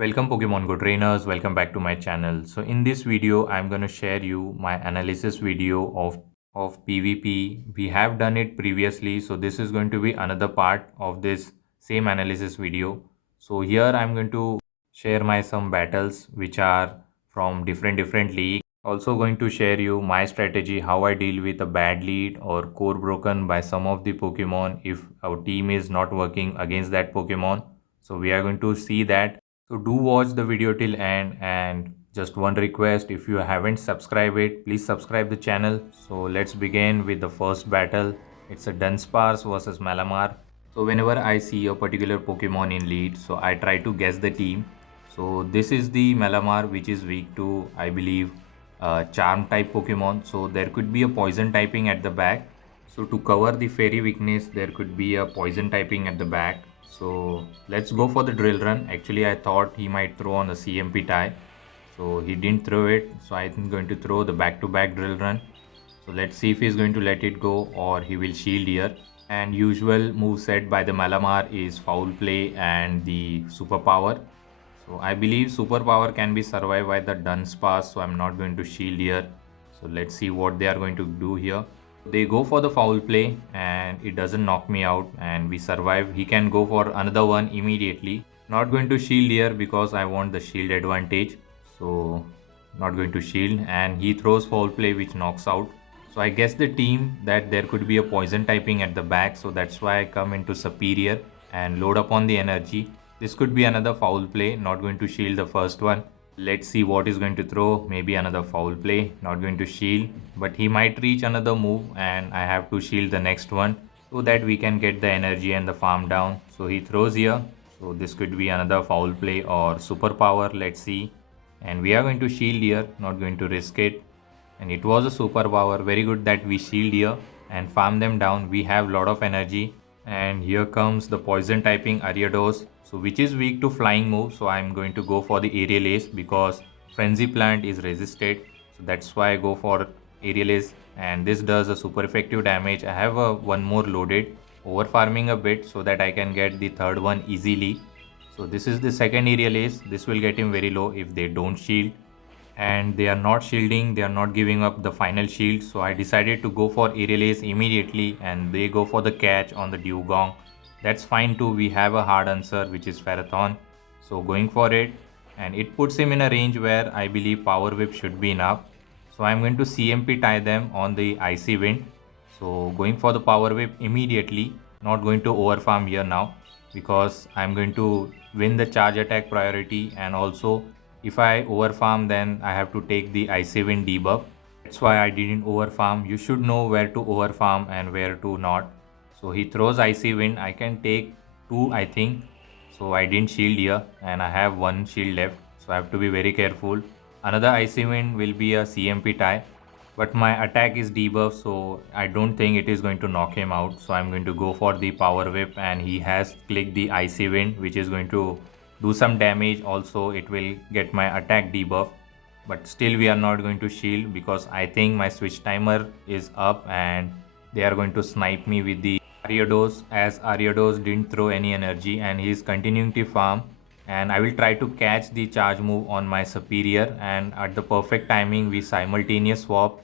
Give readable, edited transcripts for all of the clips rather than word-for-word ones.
Welcome Pokemon Go trainers, welcome back to my channel. So in this video, I'm going to share you my analysis video of PvP. We have done it previously, so this is going to be another part of this same analysis video. So here I'm going to share my some battles which are from different leagues. Also going to share you my strategy, how I deal with a bad lead or core broken by some of the Pokemon if our team is not working against that Pokemon. So we are going to see that, so do watch the video till end, and just one request, if you haven't subscribed it, please subscribe the channel. So let's begin with the first battle. It's a Dunsparce versus Malamar. So whenever I see a particular Pokemon in lead, so I try to guess the team. So this is the Malamar which is weak to, I believe, charm type Pokemon. So there could be a poison typing at the back. So to cover the fairy weakness, there could be a poison typing at the back. So let's go for the drill run. Actually, I thought he might throw on the CMP tie. So he didn't throw it. So I'm going to throw the back-to-back drill run. So let's see if he's going to let it go or he will shield here. And usual move set by the Malamar is foul play and the superpower. So I believe superpower can be survived by the Dunsparce. So I'm not going to shield here. So let's see what they are going to do here. They go for the foul play and it doesn't knock me out and we survive. He can go for another one immediately. Not going to shield here because I want the shield advantage. So not going to shield, and he throws foul play which knocks out. So I guess the team that there could be a poison typing at the back. So that's why I come into superior and load up on the energy. This could be another foul play. Not going to shield the first one. Let's see what he's going to throw. Maybe another foul play. Not going to shield, but he might reach another move and I have to shield the next one so that we can get the energy and the farm down. So he throws here. So this could be another foul play or superpower. Let's see. And we are going to shield here. Not going to risk it. And it was a superpower. Very good that we shield here and farm them down. We have a lot of energy. And here comes the poison typing Ariados, so which is weak to flying move. So I'm going to go for the aerial ace because frenzy plant is resisted. So that's why I go for aerial ace, and this does a super effective damage. I have a one more loaded, over farming a bit so that I can get the third one easily. So this is the second aerial ace. This will get him very low if they don't shield, and they are not shielding, they are not giving up the final shield. So I decided to go for aerial ace immediately and they go for the catch on the dugong. That's fine too. We have a hard answer which is Ferrothorn, so going for it, and it puts him in a range where I believe power whip should be enough. So I'm going to CMP tie them on the icy wind. So going for the power whip immediately, not going to overfarm here now because I'm going to win the charge attack priority, and also if I overfarm then I have to take the icy wind debuff. That's why I didn't overfarm. You should know where to overfarm and where to not. So he throws icy wind. I can take two, I think. So I didn't shield here and I have one shield left. So I have to be very careful. Another icy wind will be a CMP tie. But my attack is debuff, so I don't think it is going to knock him out. So I'm going to go for the power whip, and he has clicked the icy wind which is going to do some damage. Also it will get my attack debuff, but still we are not going to shield because I think my switch timer is up and they are going to snipe me with the Ariados, as Ariados didn't throw any energy and he is continuing to farm. And I will try to catch the charge move on my superior, and at the perfect timing we simultaneous swap.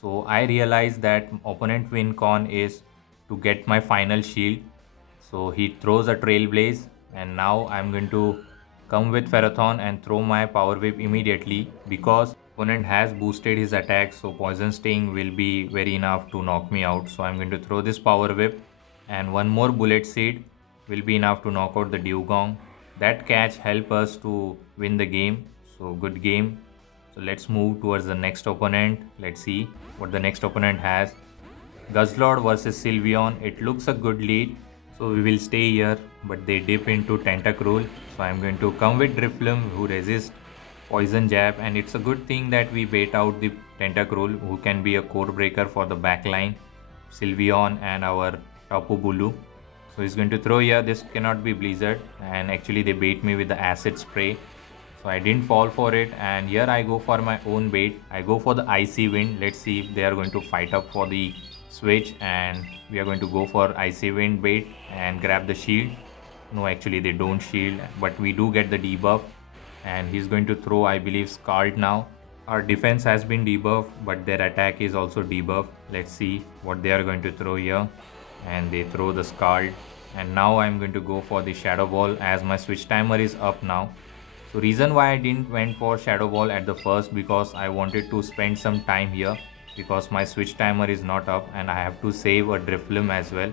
So I realize that opponent win con is to get my final shield. So he throws a trailblaze, and now I'm going to come with Ferrothorn and throw my power whip immediately because opponent has boosted his attack. So poison sting will be very enough to knock me out. So I'm going to throw this power whip, and one more bullet seed will be enough to knock out the dugong. That catch help us to win the game. So good game. So let's move towards the next opponent. Let's see what the next opponent has. Guzzlord versus Sylveon. It looks a good lead. So we will stay here, but they dip into Tentacruel. So I'm going to come with Drifloon who resists Poison Jab, and it's a good thing that we bait out the Tentacruel who can be a core breaker for the backline, Sylveon and our Tapu Bulu. So he's going to throw here. This cannot be Blizzard, and actually they bait me with the acid spray. So I didn't fall for it, and here I go for my own bait. I go for the icy wind. Let's see if they are going to fight up for the switch, and we are going to go for icy wind bait and grab the shield. No, actually they don't shield, but we do get the debuff. and he's going to throw, I believe, Scald now. Our defense has been debuffed, but their attack is also debuffed. Let's see what they are going to throw here. And they throw the Scald. And now I'm going to go for the Shadow Ball as my switch timer is up now. So reason why I didn't went for Shadow Ball at the first, because I wanted to spend some time here because my switch timer is not up and I have to save a Drifloon as well.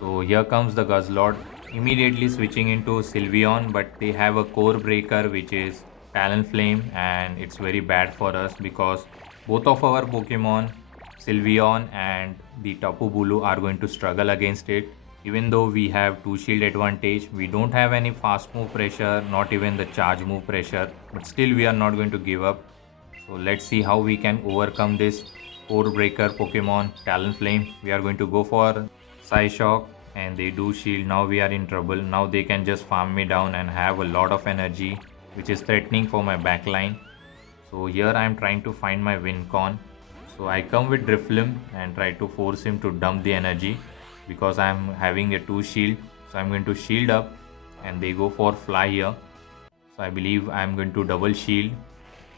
So here comes the Guzzlord, immediately switching into Sylveon, but they have a core breaker which is Talonflame, and it's very bad for us because both of our Pokemon, Sylveon and the Tapu Bulu, are going to struggle against it. Even though we have 2 shield advantage, we don't have any fast move pressure, not even the charge move pressure, but still we are not going to give up. So let's see how we can overcome this core breaker Pokemon Talonflame. We are going to go for Psyshock, and they do shield. Now we are in trouble. Now they can just farm me down and have a lot of energy, which is threatening for my backline. So here I am trying to find my win con. So I come with Drifloon and try to force him to dump the energy because I am having a 2 shield. So I'm going to shield up, and they go for fly here. So I believe I am going to double shield,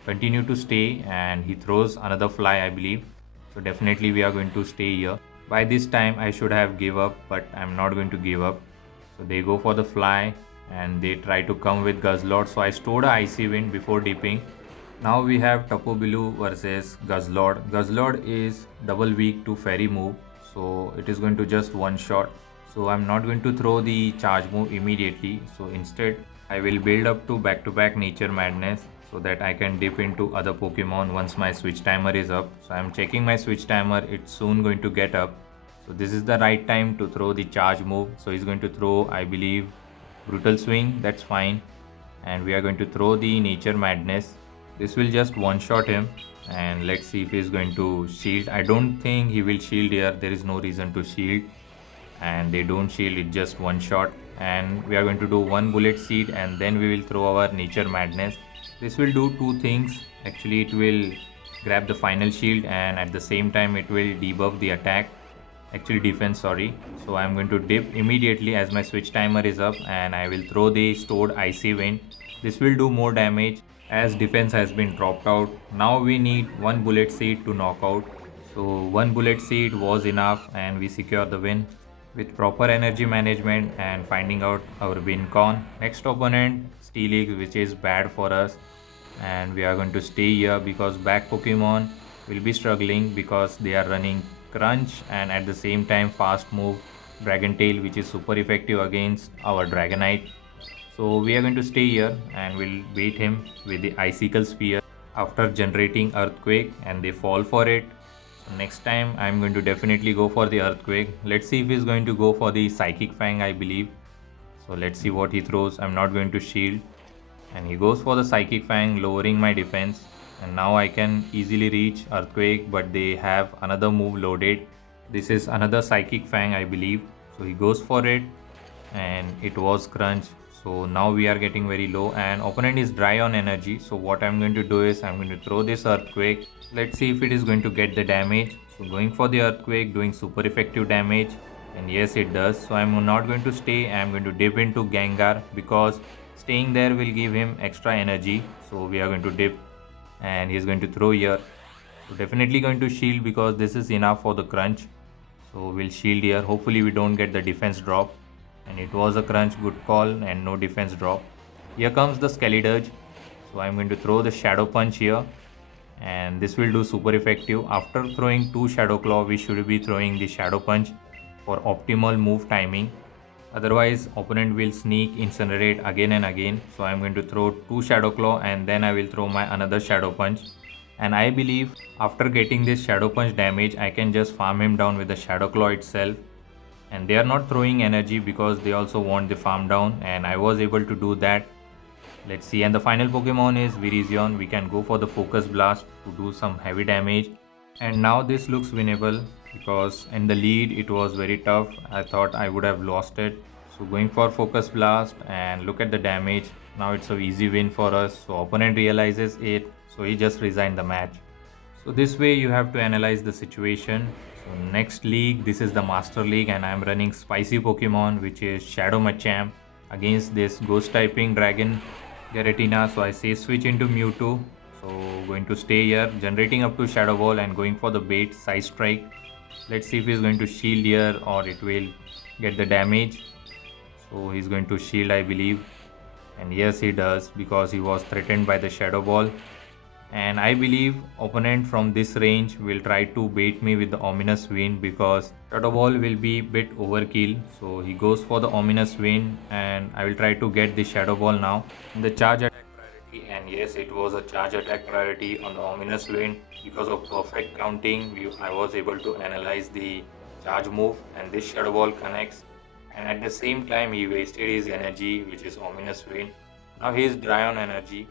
continue to stay, and he throws another fly, I believe. So definitely we are going to stay here. By this time I should have give up, but I'm not going to give up. So they go for the fly and they try to come with Guzzlord. So I stored a Icy Wind before dipping. Now we have Tapu Bulu versus Guzzlord. Guzzlord is double weak to fairy move, so it is going to just one shot. So I'm not going to throw the charge move immediately. So instead I will build up to back Nature Madness so that I can dip into other Pokemon once my switch timer is up. So I'm checking my switch timer, it's soon going to get up. So this is the right time to throw the charge move. So he's going to throw, I believe, Brutal Swing, that's fine. And we are going to throw the Nature Madness. This will just one shot him, and let's see if he's going to shield. I don't think he will shield here, there is no reason to shield. And they don't shield, it just one shot. And we are going to do one Bullet Seed, and then we will throw our Nature Madness. This will do 2 things. Actually, it will grab the final shield, and at the same time it will debuff the attack, actually defense, sorry. So I'm going to dip immediately as my switch timer is up, and I will throw the stored Icy Wind. This will do more damage as defense has been dropped out. Now we need 1 Bullet Seed to knock out. So 1 Bullet Seed was enough, and we secure the win with proper energy management and finding out our win con. Next opponent, Steelix, which is bad for us, and we are going to stay here because back Pokemon will be struggling because they are running Crunch and at the same time fast move Dragon Tail, which is super effective against our Dragonite. So we are going to stay here and we'll bait him with the Icicle Spear after generating Earthquake, and they fall for it. So next time I'm going to definitely go for the Earthquake. Let's see if he's going to go for the Psychic Fang, I believe. So let's see what he throws. I'm not going to shield, and he goes for the Psychic Fang, lowering my defense. And now I can easily reach Earthquake, but they have another move loaded. This is another Psychic Fang, I believe. So he goes for it, and it was Crunch. So now we are getting very low, and opponent is dry on energy. So what I'm going to do is I'm going to throw this Earthquake. Let's see if it is going to get the damage. So going for the Earthquake, doing super effective damage, and yes, it does. So I'm not going to stay. I'm going to dip into Gengar because staying there will give him extra energy. So we are going to dip, and he's going to throw here. So definitely going to shield because this is enough for the Crunch. So we'll shield here. Hopefully we don't get the defense drop. And it was a Crunch, good call, and no defense drop. Here comes the Skelidurge. So I'm going to throw the Shadow Punch here, and this will do super effective. After throwing 2 Shadow Claw, we should be throwing the Shadow Punch for optimal move timing. Otherwise opponent will sneak Incinerate again and again. So I'm going to throw 2 Shadow Claw, and then I will throw my another Shadow Punch. And I believe after getting this Shadow Punch damage, I can just farm him down with the Shadow Claw itself. And they are not throwing energy because they also want the farm down, and I was able to do that. Let's see. And the final Pokemon is Virizion. We can go for the Focus Blast to do some heavy damage. And now this looks winnable because in the lead it was very tough. I thought I would have lost it. So going for Focus Blast, and look at the damage. Now it's a easy win for us. So opponent realizes it, so he just resigned the match. So this way you have to analyze the situation. So next league, this is the Master League, and I am running Spicy Pokemon, which is Shadow Machamp against this Ghost typing Dragon Garatina. So I say switch into Mewtwo. So going to stay here, generating up to Shadow Ball and going for the bait Side Strike. Let's see if he's going to shield here or it will get the damage. So he's going to shield, I believe. And yes, he does, because he was threatened by the Shadow Ball. And I believe opponent from this range will try to bait me with the Ominous Wind, because Shadow Ball will be bit overkill. So he goes for the Ominous Wind and I will try to get the Shadow Ball now. The charge attack priority, and yes, it was a charge attack priority on the Ominous Wind. Because of perfect counting, I was able to analyze the charge move, and this Shadow Ball connects, and at the same time he wasted his energy, which is Ominous Wind. Now he is dry on energy,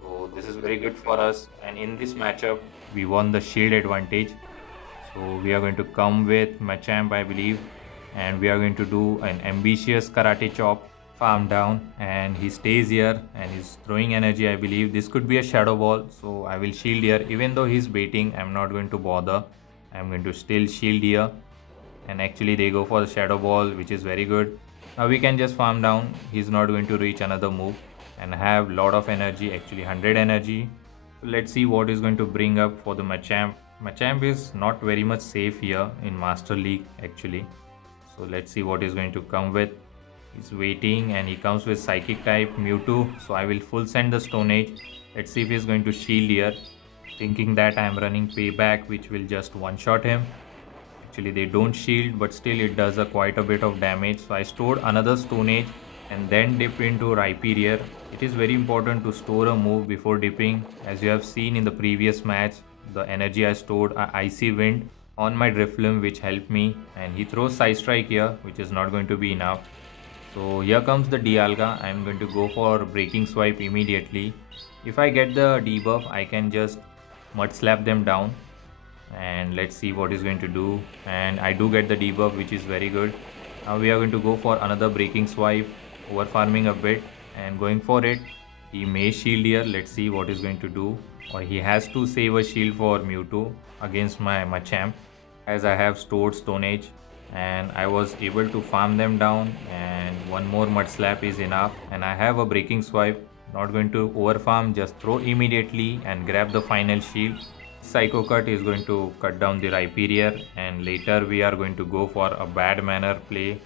so this is very good for us, and in this matchup we won the shield advantage. So we are going to come with Machamp, I believe, and we are going to do an ambitious karate chop, farm down, and he stays here and he's throwing energy. I believe this could be a Shadow Ball, so I will shield here. Even though he's baiting, I'm not going to bother. I'm going to still shield here, and actually they go for the Shadow Ball, which is very good. Now we can just farm down. He's not going to reach another move and have lot of energy, actually 100 energy. So let's see what is going to bring up for the Machamp. Machamp is not very much safe here in Master League actually. So let's see what is going to come with. He's waiting and he comes with Psychic type Mewtwo. So I will full send the Stone Age. Let's see if he's going to shield here, thinking that I am running Payback, which will just one-shot him. Actually they don't shield, but still it does quite a bit of damage. So I stored another Stone Age and then dipped into Rhyperior. It is very important to store a move before dipping. As you have seen in the previous match, the energy I stored Icy Wind on my Drifloon, which helped me, and he throws Side Strike here, which is not going to be enough. So here comes the Dialga. I am going to go for Breaking Swipe immediately. If I get the debuff, I can just Mud Slap them down, and let's see what he's going to do. And I do get the debuff, which is very good. Now we are going to go for another Breaking Swipe, over farming a bit and going for it. He may shield here. Let's see what he's going to do, or he has to save a shield for Mewtwo against my Machamp, as I have stored Stone Age and I was able to farm them down, and one more Mud Slap is enough, and I have a Breaking Swipe. Not going to over farm, just throw immediately and grab the final shield. Psycho Cut is going to cut down the Rhyperior, and later we are going to go for a bad manner play.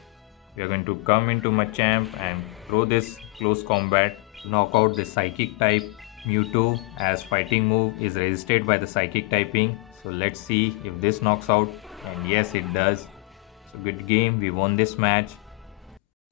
We are going to come into Machamp and throw this close combat, knock out the Psychic type Mewtwo, as fighting move is resisted by the Psychic typing. So let's see if this knocks out, and yes it does. So good game, we won this match.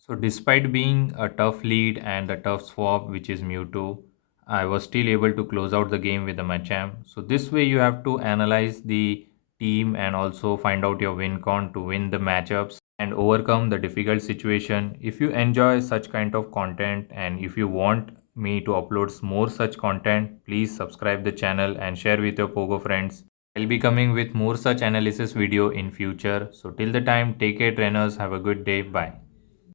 So despite being a tough lead and a tough swap, which is Mewtwo, I was still able to close out the game with the Machamp. So this way you have to analyze the team and also find out your win con to win the matchups and overcome the difficult situation. If you enjoy such kind of content and if you want me to upload more such content, please subscribe the channel and share with your Pogo friends. I'll be coming with more such analysis video in future. So till the time, take care trainers, have a good day, bye.